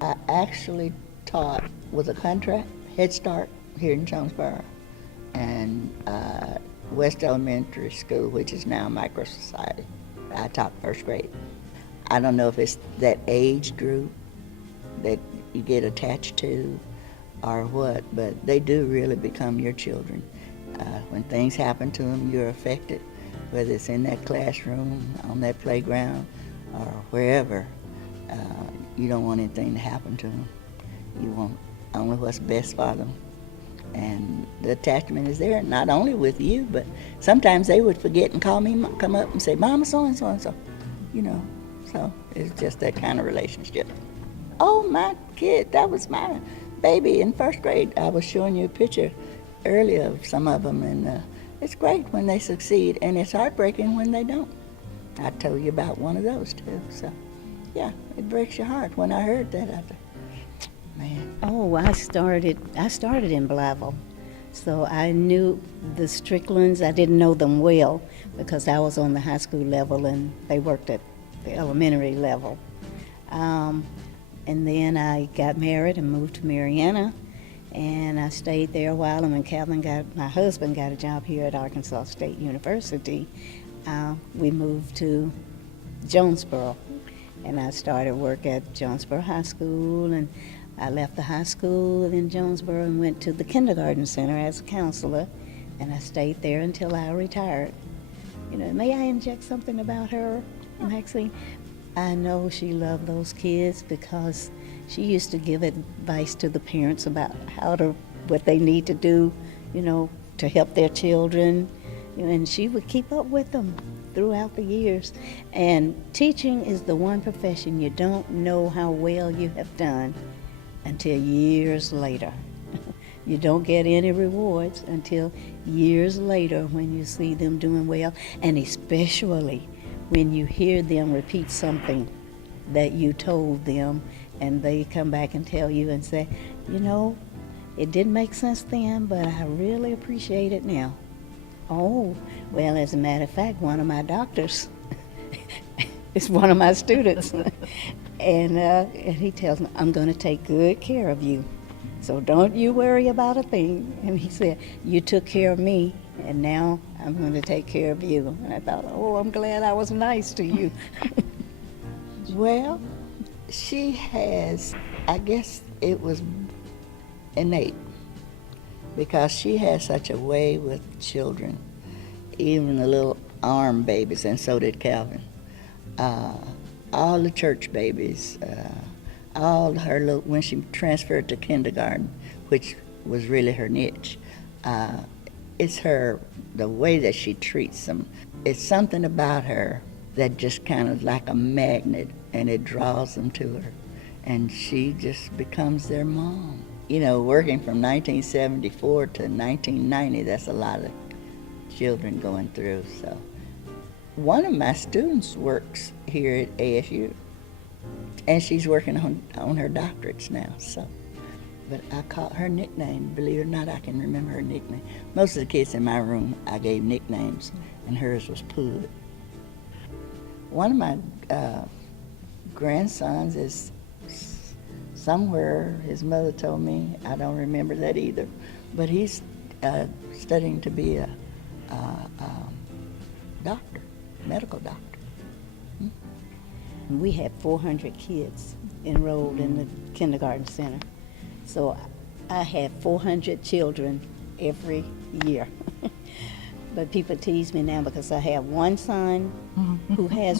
I actually taught with a contract, Head Start here in Jonesboro, and West Elementary School, which is now Micro Society. I taught first grade. I don't know if it's that age group that you get attached to or what, but they do really become your children. When things happen to them, you're affected, whether it's in that classroom, on that playground, or wherever. You don't want anything to happen to them. You want only what's best for them. And the attachment is there, not only with you, but sometimes they would forget and call me, come up and say, Mama, so-and-so and so, you know. So it's just that kind of relationship. Oh, my kid, that was my baby in first grade. I was showing you a picture earlier of some of them, and it's great when they succeed, and it's heartbreaking when they don't. I told you about one of those too, so yeah, it breaks your heart. When I heard that, I thought, man. Oh, I started in Blytheville, so I knew the Stricklands. I didn't know them well because I was on the high school level and they worked at the elementary level. And then I got married and moved to Marianna, and I stayed there a while. And when my husband got a job here at Arkansas State University, we moved to Jonesboro, and I started work at Jonesboro High School, and I left the high school in Jonesboro and went to the kindergarten center as a counselor, and I stayed there until I retired. You know, may I inject something about her, Maxine? I know she loved those kids because she used to give advice to the parents about what they need to do, you know, to help their children, you know, and she would keep up with them throughout the years. And teaching is the one profession you don't know how well you have done until years later. You don't get any rewards until years later when you see them doing well, and especially when you hear them repeat something that you told them and they come back and tell you and say, you know, it didn't make sense then, but I really appreciate it now. Oh, well, as a matter of fact, one of my doctors is one of my students. And he tells me, I'm going to take good care of you, so don't you worry about a thing. And he said, you took care of me, and now I'm going to take care of you. And I thought, oh, I'm glad I was nice to you. Well, she has, I guess it was innate, because she has such a way with children, even the little arm babies, and so did Calvin. All the church babies, all her little, when she transferred to kindergarten, which was really her niche, it's the way that she treats them. It's something about her that just kind of like a magnet, and it draws them to her. And she just becomes their mom. You know, working from 1974 to 1990, that's a lot of children going through, so. One of my students works here at ASU, and she's working on her doctorates now, so. But I call her nickname, believe it or not, I can remember her nickname. Most of the kids in my room, I gave nicknames, and hers was Pud. One of my grandsons is somewhere, his mother told me, I don't remember that either, but he's studying to be a doctor, medical doctor. We had 400 kids enrolled in the kindergarten center. So I had 400 children every year. But people tease me now because I have one son who has